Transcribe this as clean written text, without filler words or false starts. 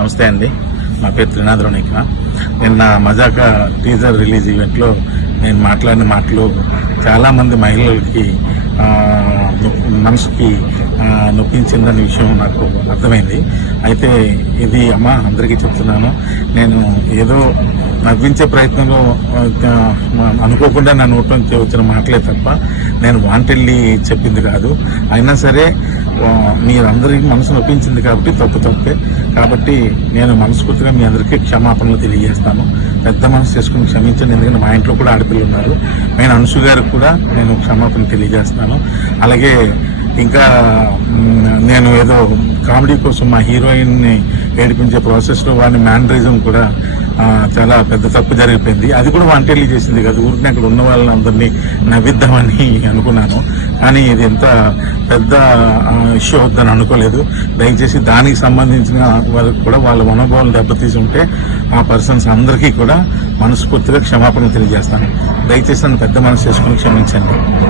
నమస్తే అండి, నా పేరు త్రినాథ్. నిన్న మజాకా టీజర్ రిలీజ్ ఈవెంట్లో నేను మాట్లాడిన మాటలు చాలామంది మహిళలకి మనసుకి నొప్పించిందనే విషయం నాకు అర్థమైంది. అయితే ఇది అందరికీ చెప్తున్నాను, నేను ఏదో నవ్వించే ప్రయత్నంలో అనుకోకుండా నా నోట్లో వచ్చిన మాటలే తప్ప నేను వాంటెళ్ళి చెప్పింది కాదు. అయినా సరే మీరందరికీ మనసు నొప్పించింది కాబట్టి తప్పే. కాబట్టి నేను మనస్ఫూర్తిగా మీ అందరికీ క్షమాపణలు తెలియజేస్తాను. పెద్ద మనసు చేసుకుని క్షమించండి, ఎందుకంటే మా ఇంట్లో కూడా ఆడపిల్లలు ఉన్నారు. నేను అనుసు గారికి కూడా నేను క్షమాపణ తెలియజేస్తాను. అలాగే ఇంకా నేను ఏదో కామెడీ కోసం మా హీరోయిన్ని ఏడిపించే ప్రాసెస్లో వాడిని మ్యానరిజం కూడా చాలా పెద్ద తప్పు జరిగిపోయింది. అది కూడా వాంటెడ్లీ చేసింది కదా, ఊరికి అక్కడ ఉన్న వాళ్ళందరినీ నవ్విద్దామని అనుకున్నాను. కానీ ఇది ఎంత పెద్ద ఇష్యూ అవుతుందని అనుకోలేదు. దయచేసి దానికి సంబంధించిన వాళ్ళకి కూడా వాళ్ళ మనోభావాలు దెబ్బతీసి ఉంటే ఆ పర్సన్స్ అందరికీ కూడా మనస్ఫూర్తిగా క్షమాపణ తెలియజేస్తాను. దయచేసి నన్ను పెద్ద మనసు చేసుకుని క్షమించండి.